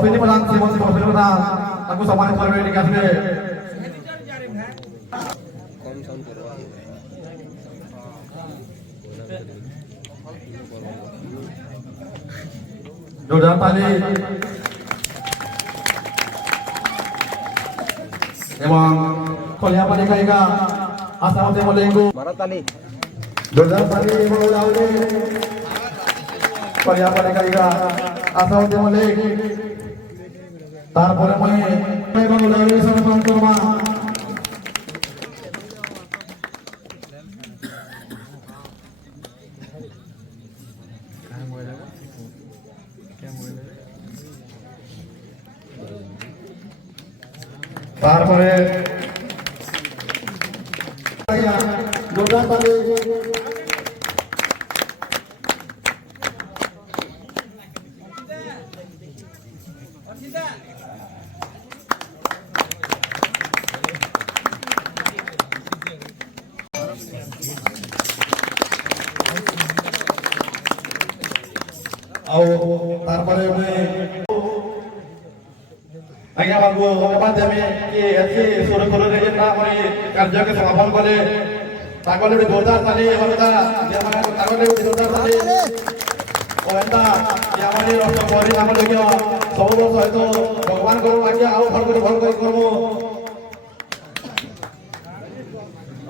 অশ্বিনী প্রধান শ্রীমতী অশ্বিনী প্রধান তাকে সম্মানিত করবে এদিকে আসবে জোরদার তালি এবং কলিয়াপাড়ি গায়িকা আসামতে মলিঙ্গু জোরদার তালি এবং উলাউলি কলিয়াপাড়ি গায়িকা আসামতে মলিক তারপরে মই এবং উলাউলি সমর্পণ করবা তারপরে জোরদার তালি ଆଉ ତାରପରେ ଆଜ୍ଞା ବାବୁ ଧନ୍ୟବାଦ ଦେବି କି ଏଠି ସୁରଖୁରୁରେ ଯେନ୍ତା କରି କାର୍ଯ୍ୟକେ ସମାପନ କଲେ ତାଙ୍କଲେ ବି ଜୋରଦାର ତାଲି ଏବଂ ତାଙ୍କଲେ ବି ଜୋରଦାର ତାଲି ଓ ଏନ୍ତା ଆମରି ପରି ନାମ ଯୋଗ୍ୟ ସବୁ ବର୍ଷ ହয়তো ଭଗବାନ କରୁ ଆଜ୍ଞା ଆଉ ଭଲ କରି କରମୁ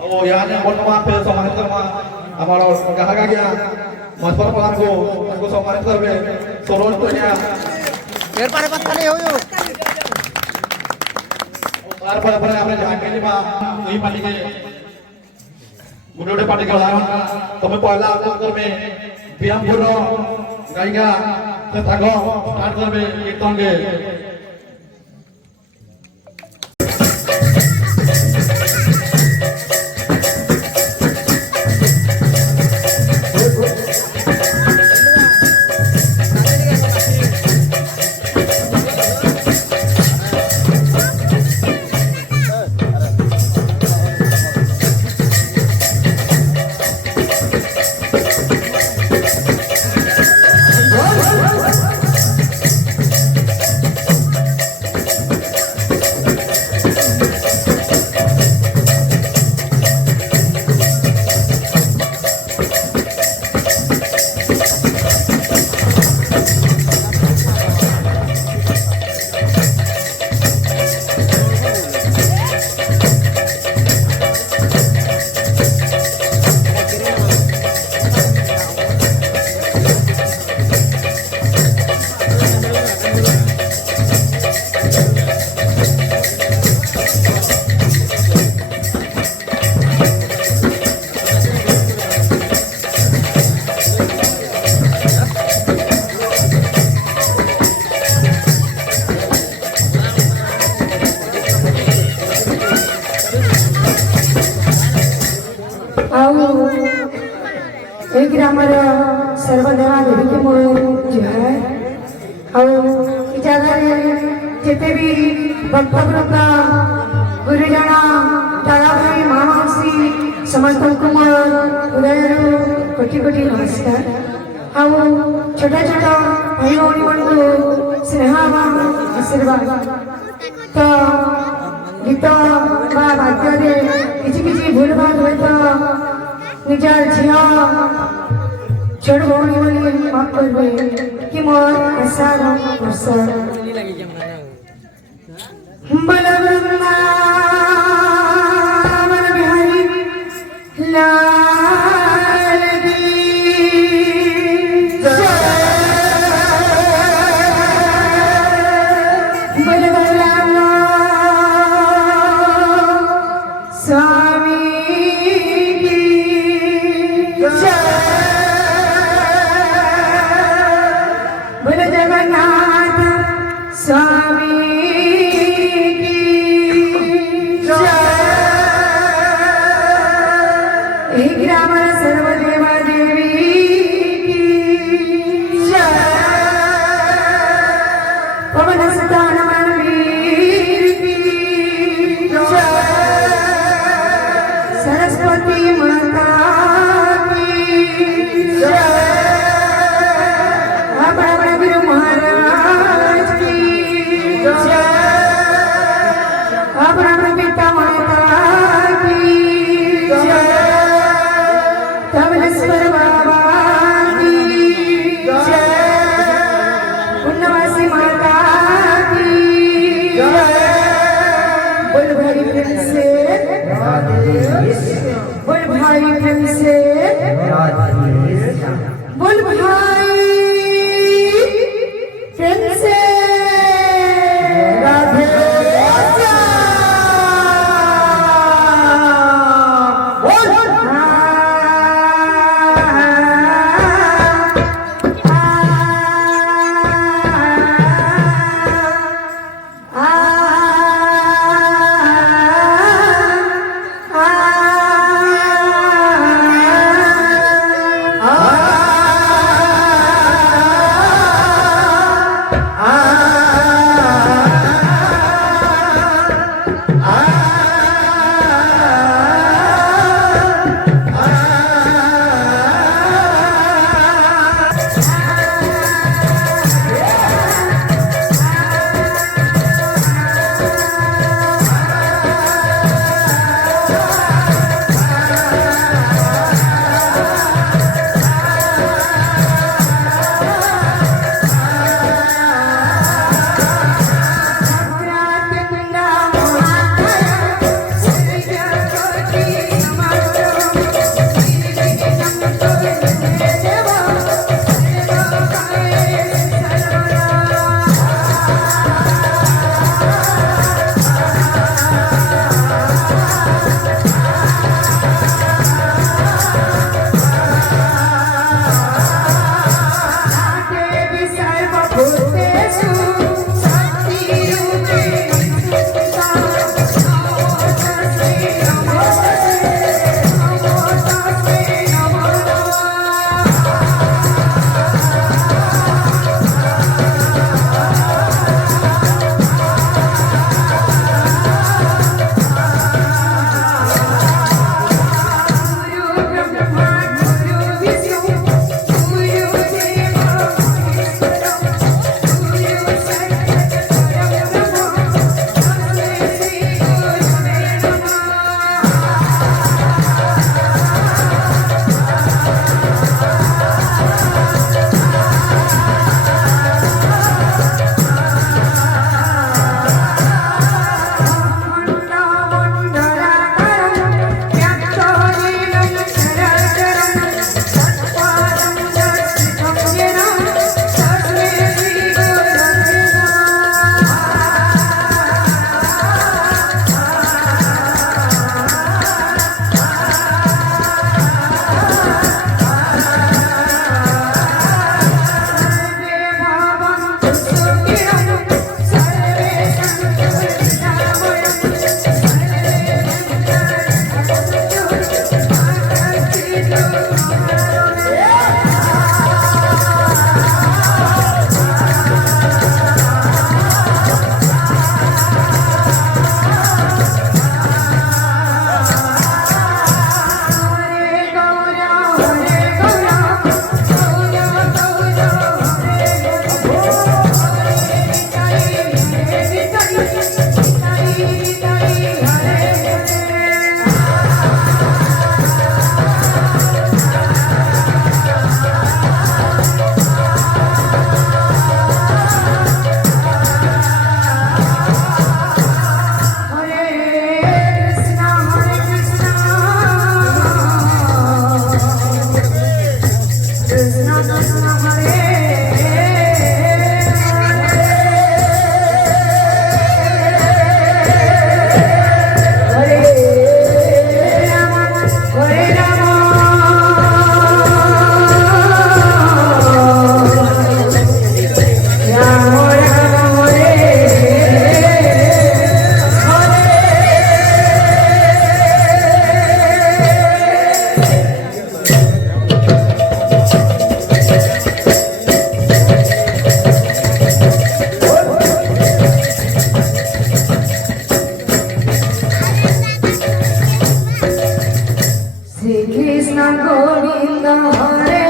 ଆଉ ୟାନେ ବର୍ତ୍ତମାନ ଫେର ସମ୍ମାନିତ କରମା ଆମର ଗ୍ରାହକ ଆଜ୍ଞା ମସ୍ତର ପ୍ରଧାନକୁ ତାଙ୍କୁ ସମ୍ମାନିତ କରିବେ ସରୋଜ ଆଜ୍ଞା এর পারে পাতখালি হইও তারপরে পরে আমরা যাকে নিবা এই পার্টিকে গুডোডে পার্টিকে উদাহরণ তুমি পয়লা আউট করবে বিরামপুর গায়িকা সে থাকো স্টার্ট করবে কীর্তনকে एक ग्रामर सर्वदेवा देवी के मोर जो है और जगह जिते भी भक्त वृंद गुरुजन दादाभाई महामासी समस्त मोर हृदय कोटि कोटि नमस्कार ଆଉ ଛୋଟ ଛୋଟ ଭାଇ ଭଉଣୀମାନଙ୍କୁ ସ୍ନେହ ଏବଂ ଆଶୀର୍ବାଦ ତ ଗୀତ ବା ବାଦ୍ୟରେ କିଛି କିଛି ଭୁଲ ଭାଲ ହୁଏ ତ ନିଜ ଝିଅ छोड़ भौणी बोली माफ करबे कि मोर आशा वर्ष बल वृंदावन बिहारी लाल की बल बलराम स्वामी की जगन्नाथ स्वामी की जय ग्राम सर्वदेवा देवी की जय पवन सुता वीर की जय सरस्वती माता की जय महाराज की भाई प्रेम से बोल भाई प्रेम से राधे Krishna Govinda Hare